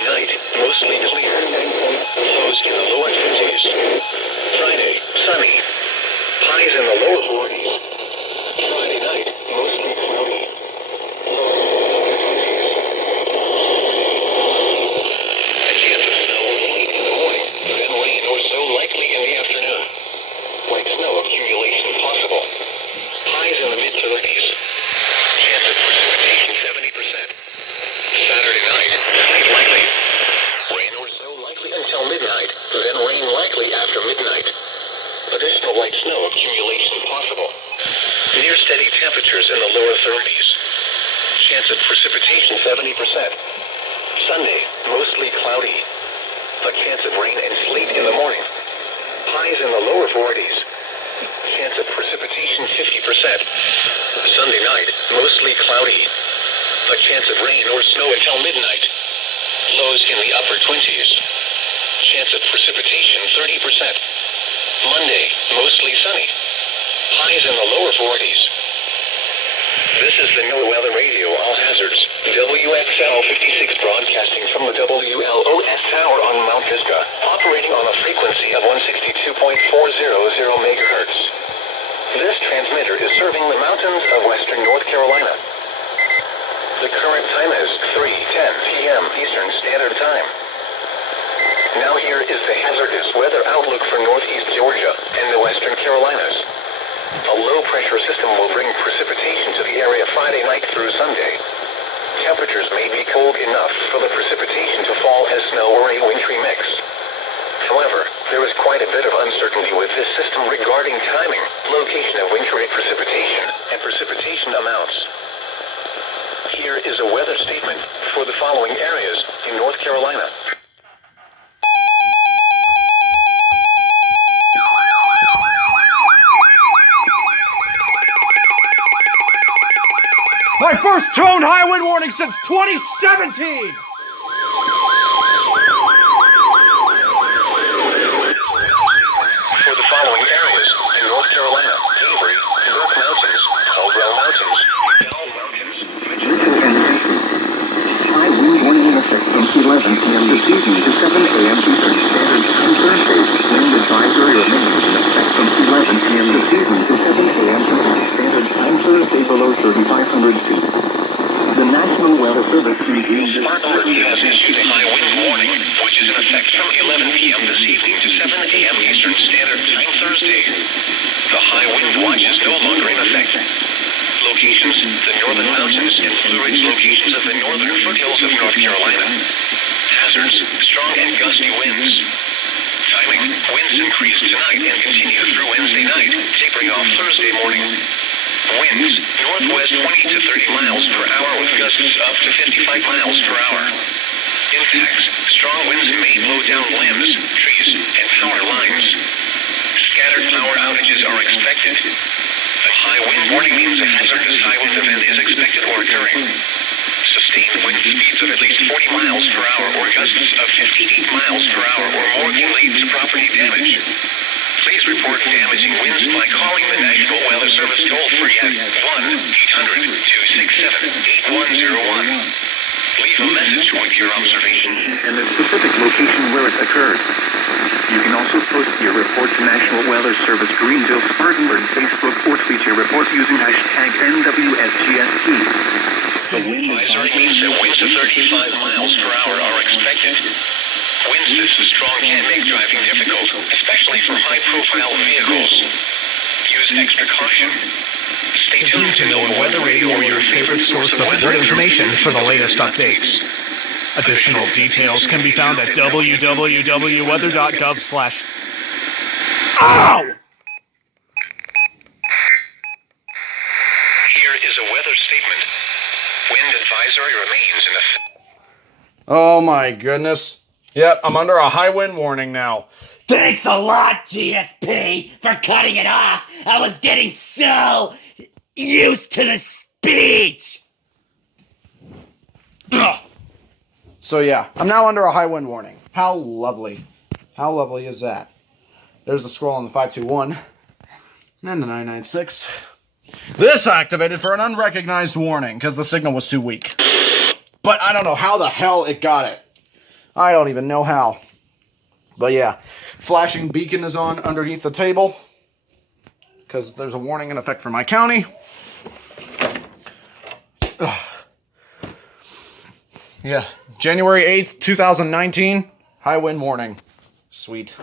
Friday night, mostly clear. Lows in the lower 50s. Friday, sunny. Highs in the lower 40s. Friday night, mostly cloudy. A chance of snow late in the morning, then rain or snow likely in the afternoon. Light snow accumulation possible. Highs in the mid-30s. Chance of precipitation 70%. Saturday night, slight likely. Rain or snow likely until midnight, then rain likely after midnight. Additional light snow accumulation possible. Near steady temperatures in the lower 30s. Chance of precipitation 70%. Sunday, mostly cloudy. A chance of rain and sleet in the morning. Highs in the lower 40s. Chance of precipitation 50%. Sunday night, mostly cloudy. A chance of rain or snow until midnight. Lows in the upper 20s. Chance of precipitation 30%. Monday, mostly sunny. Highs in the lower 40s. This is the NOAA Weather Radio All Hazards. WXL56 broadcasting from the WLOS Tower on Mount Pisgah, operating on a frequency of 162.400 megahertz. This transmitter is serving the mountains of western North Carolina. The current time is 3:10 p.m. Eastern Standard Time. Now here is the hazardous weather outlook for northeast Georgia and the western Carolinas. A low-pressure system will bring precipitation to the area Friday night through Sunday. Temperatures may be cold enough for the precipitation to fall as snow or a wintry mix. However, there is quite a bit of uncertainty with this system regarding timing, location of wintry precipitation, and precipitation amounts. Here is a weather statement for the following areas in North Carolina. My first toned high wind warning since 2017! For the following areas in North Carolina: Avery, Burke Mountains, Caldwell Mountains, Dowell Mountains, High wind warning in effect from 11 p.m. this evening to 7 a.m. Eastern Standard Time Thursday. Wind advisory remains in effect from 11 p.m. this evening to 7 a.m. Eastern Standard Time Thursday below 3,500 feet. The National Weather Service reviews Spartanburg has issued a high wind warning, which is in effect from 11 p.m. this evening to 7 a.m. Eastern Standard Time Thursday. The high wind watch is no longer in effect. Locations: the Northern Mountains and Blue Ridge locations of the northern foothills of North Carolina. Hazards: strong and gusty winds. Timing: winds increase tonight and continue through Wednesday night, tapering off Thursday morning. Winds: northwest 20 to 30 miles per hour with gusts up to 55 miles per hour. Impacts: strong winds may blow down limbs, trees, and power lines. Scattered power outages are expected. A high wind warning means a hazardous high wind event is expected or occurring. Sustained wind speeds of at least 40 miles per hour or gusts of 58 miles per hour or more can lead to property damage. Please report damaging winds by calling the National Weather Service toll-free at 1-800-267-8101. Leave a message with your observation and the specific location where it occurred. You can also post your report to National Weather Service Greenville Spartanburg Facebook or tweet your report using hashtag NWSGST. The wind advisory means that winds of 35 miles per hour are expected. Winds this strong can make driving difficult, especially for high-profile vehicles. Use extra caution. Stay tuned to NOAA Weather Radio, your favorite source of weather information for the latest updates. Additional details can be found at www.weather.gov/. Ow! Here is a weather statement. Wind advisory remains in effect. Oh my goodness. Yep, I'm under a high wind warning now. Thanks a lot, GSP, for cutting it off. I was getting so used to the speech. Ugh. So yeah, I'm now under a high wind warning. How lovely. How lovely is that? There's the scroll on the 521 and the 996. This activated for an unrecognized warning because the signal was too weak. But I don't know how the hell it got it. I don't even know how. But yeah, flashing beacon is on underneath the table because there's a warning in effect for my county. Ugh. Yeah, January 8th, 2019, high wind warning. Sweet.